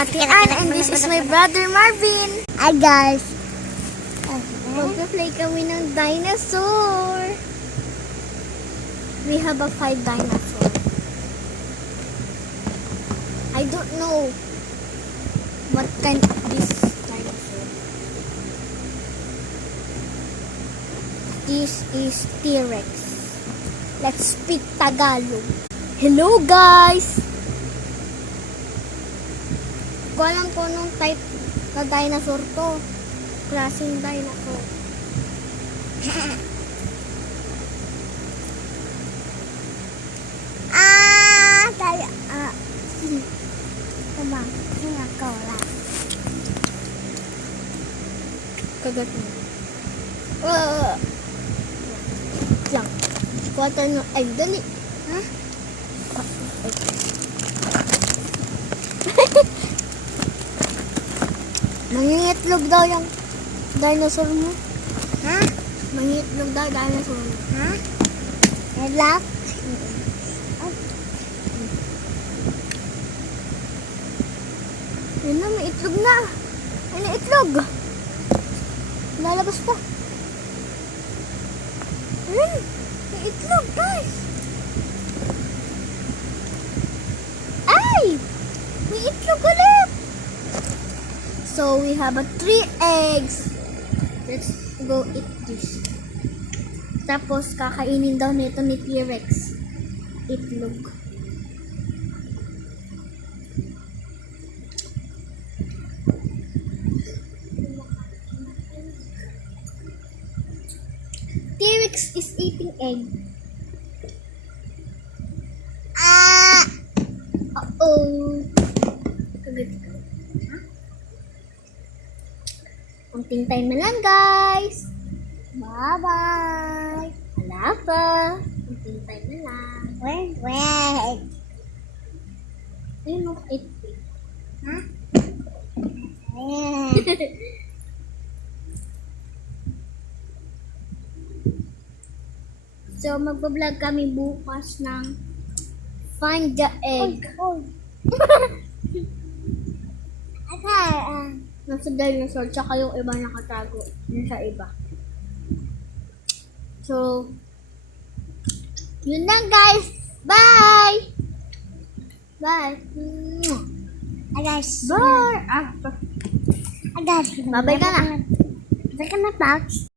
Ate Ann, and this is my brother Marvin. Hi guys. Magpa-play kami ng dinosaur. We have a 5 dinosaur. I don't know what kind of this dinosaur. This is T-Rex. Let's speak Tagalog. Hello guys! Ko alam ko nung type na dinosaur to. Klaseng dinosaur. Tayo. Tama. Hinga ko lang. Kagat mo. Lang. Quarter ng egg. Dali. Ha? Mangingitlog daw yung dinosaur mo. Ha? Mangingitlog daw dinosaur mo. Ha? Relax. Yan na, may itlog na. Ay, na itlog. Lalabas pa. Ayun, may itlog, guys. Ay! May itlog ulit. So, we have 3 eggs. Let's go eat this. Tapos, kakainin daw nito ni T-Rex. Itlog. T-Rex is eating egg. Uh-oh. Kagat ka. Ha? Kunting time na lang, guys. Bye-bye. Wala pa. Kunting time na lang. Wait. Ayun, itlog. Ha? So, magbablog kami bukas ng Find the Egg. Nasa dinosaur, tsaka yung iba nakatago. Yun sa iba. So, yun lang guys. Bye! Bye! Guys. Bye! Guys. Babay ka na. Babay ka na, Pax.